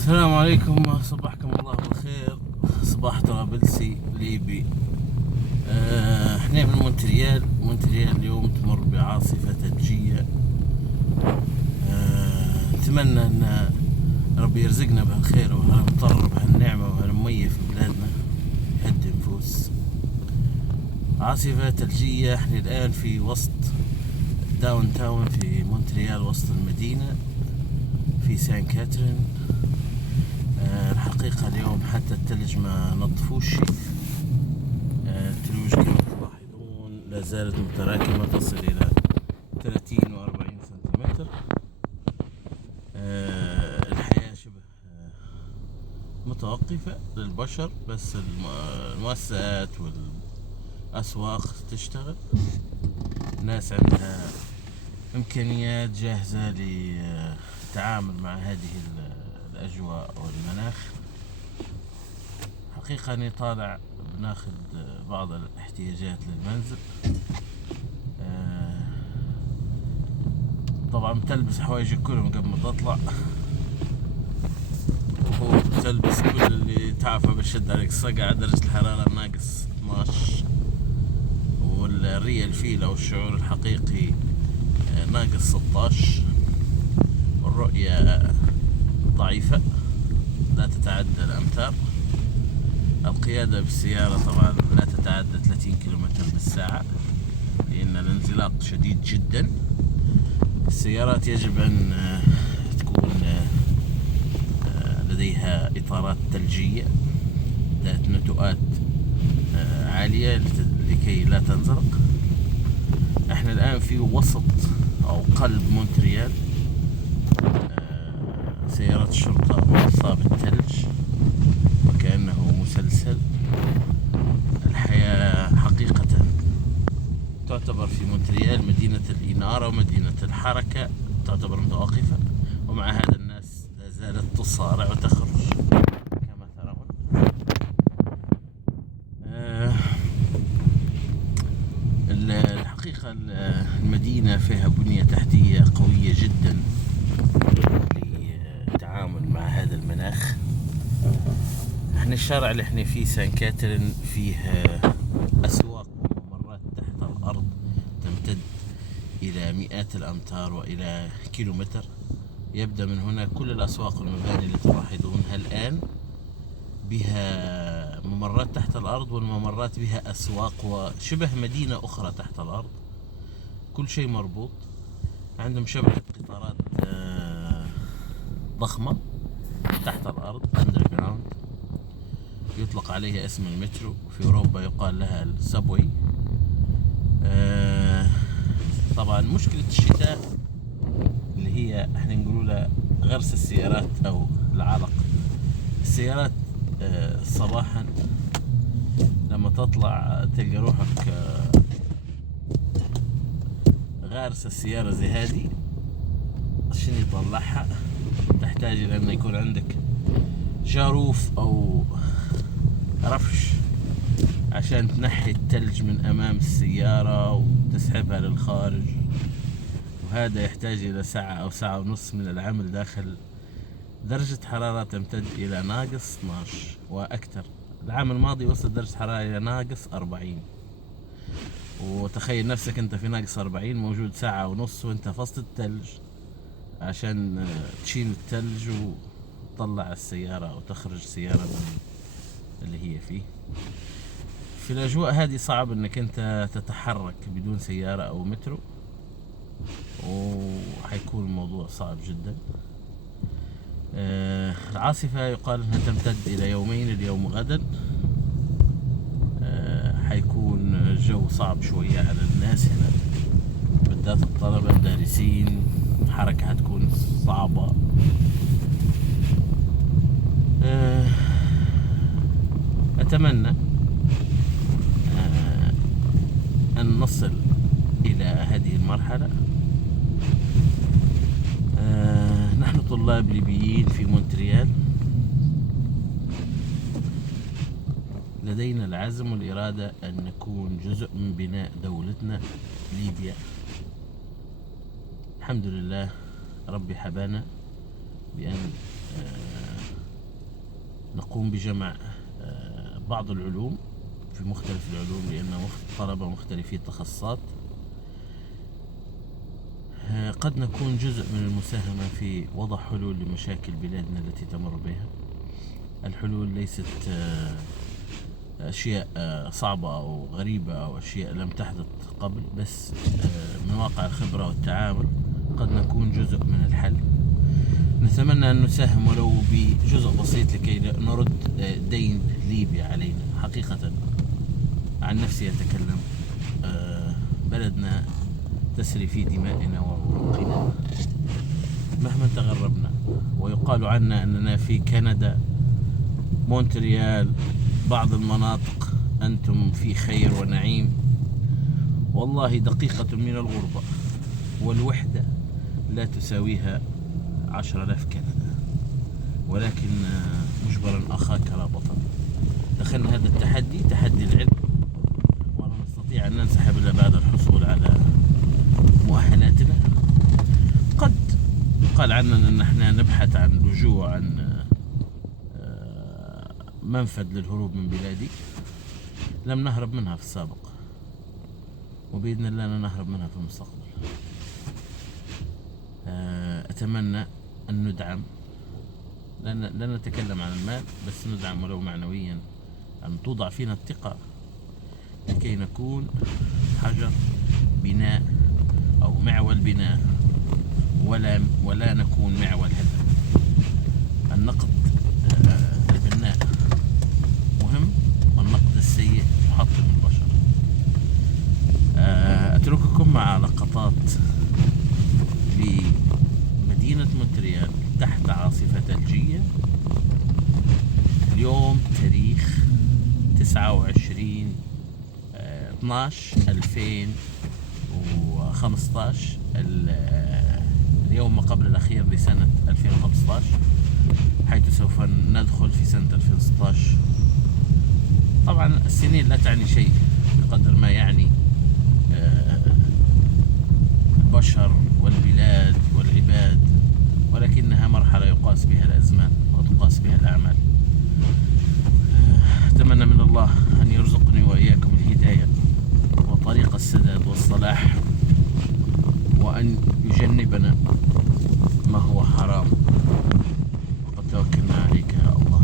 السلام عليكم، صبحكم الله بالخير. صباح طرابلسي ليبي. احنا من مونتريال اليوم تمر بعاصفة ثلجية. نتمنى ان ربي يرزقنا بهالخير وهالمطر بهالنعمة وهالمية في بلادنا، يهدي نفوس. عاصفة ثلجية. احنا الان في وسط داون تاون في مونتريال، وسط المدينة في سان كاترين. الحقيقة اليوم حتى الثلج ما نظفوش. الثلوج كما تلاحظون لا زالت متراكمة، تصل إلى 30 و40 سنتيمتر. الحياة شبه متوقفة للبشر، بس المؤسسات والأسواق تشتغل. الناس عندها إمكانيات جاهزة للتعامل مع هذه الأجواء والمناخ. حقيقة أني طالع بناخذ بعض الاحتياجات للمنزل. طبعا بتلبس حوايجك كلهم قبل ما تطلع، وهو بتلبس كل اللي تعرفه بشد عليك صقع. درجة الحرارة ناقص 12، والريال فيل أو الشعور الحقيقي ناقص 16. والرؤية ضعيفة لا تتعدى الأمتار. القيادة بالسيارة طبعا لا تتعدى 30 كيلومتر بالساعة، لأن الانزلاق شديد جدا. السيارات يجب أن تكون لديها إطارات ثلجية ذات نتوءات عالية لكي لا تنزلق. احنا الآن في وسط أو قلب مونتريال. سيارات الشرطة مصاب بالثلج وكأنه مسلسل. الحياة حقيقة تعتبر في مونتريال مدينة الإنارة ومدينة الحركة، تعتبر متوقفة، ومع هذا الناس لا زالت تصارع وتخرج كما ترون. الحقيقة المدينة فيها بنية تحتية قوية جدا للتعامل مع هذا المناخ. احنا الشارع اللي احنا فيه سان كاترين فيه أسواق وممرات تحت الأرض تمتد إلى مئات الأمتار وإلى كيلومتر. يبدأ من هنا كل الأسواق والمباني اللي تلاحظونها الآن بها ممرات تحت الأرض، والممرات بها أسواق وشبه مدينة أخرى تحت الأرض. كل شيء مربوط. عندهم شبكة قطارات ضخمة تحت الأرض underground، يطلق عليها اسم المترو. في أوروبا يقال لها السبوي. طبعا مشكلة الشتاء اللي هي احنا نقولوا لها غرس السيارات أو العلق. السيارات صباحا لما تطلع تلقى روحك غارس السيارة زي هذه. عشان يطلعها تحتاج إلى أن يكون عندك جاروف أو رفش عشان تنحي الثلج من أمام السيارة وتسحبها للخارج، وهذا يحتاج إلى ساعة أو ساعة ونص من العمل داخل درجة حرارة تمتد إلى ناقص 12 وأكثر. العام الماضي وصل درجة حرارة إلى ناقص 40، وتخيل نفسك أنت في ناقص 40 موجود ساعة ونص وأنت في وسط الثلج عشان تشيل الثلج وتطلع السيارة أو تخرج السيارة من اللي هي فيه. في الأجواء هذه صعب أنك أنت تتحرك بدون سيارة أو مترو، وحيكون الموضوع صعب جدا. العاصفة يقال أنها تمتد إلى يومين، اليوم وغدا. حيكون الجو صعب شوية على الناس هنا، بالذات الطلبة الدارسين. الحركة حتكون صعبة. أتمنى أن نصل إلى هذه المرحلة. نحن طلاب ليبيين في مونتريال، لدينا العزم والإرادة أن نكون جزء من بناء دولتنا ليبيا. الحمد لله ربي حبانا بأن نقوم بجمع بعض العلوم في مختلف العلوم، لأن طلبة مختلفي التخصصات. قد نكون جزء من المساهمة في وضع حلول لمشاكل بلادنا التي تمر بها. الحلول ليست أشياء صعبة أو غريبة أو أشياء لم تحدث قبل، بس من واقع الخبرة والتعامل قد نكون جزء من الحل. نتمنى أن نساهم ولو بجزء بسيط لكي نرد دين ليبيا علينا. حقيقة عن نفسي أتكلم، بلدنا تسري في دمائنا وعروقنا مهما تغربنا، ويقال عنا أننا في كندا، مونتريال، بعض المناطق أنتم في خير ونعيم. والله دقيقة من الغربة والوحدة لا تساويها 10,000 كندا، ولكن مجبرا أخاك لا بطل. دخلنا هذا التحدي، تحدي العلم، ولا نستطيع أن ننسحب إلا بعد الحصول على مؤهلاتنا. قد قال عننا أن احنا نبحث عن لجوء، عن منفذ للهروب من بلادي. لم نهرب منها في السابق، وبإذن الله لا نهرب منها في المستقبل. أتمنى أن ندعم، لا نتكلم عن المال، بس ندعم ولو معنويا، أن توضع فينا الثقة لكي نكون حجر بناء أو معول بناء، ولا نكون معول هدم. النقد البناء مهم، والنقد السيء يحطم البشر. أترككم مع لقطات لمدينة مونتريال تحت عاصفة ثلجية. اليوم تاريخ 29/12/2015، اليوم ما قبل الأخير لسنة 2015، حيث سوف ندخل في سنة 2016. طبعا السنين لا تعني شيء بقدر ما يعني البشر والبلاد والعباد، ولكنها مرحلة يقاس بها الأزمان وتقاس بها الأعمال. أتمنى من الله أن يرزقني وإياكم الهداية وطريق السداد والصلاح، وأن يجنبنا ما هو حرام. وقد توكلنا عليك يا الله.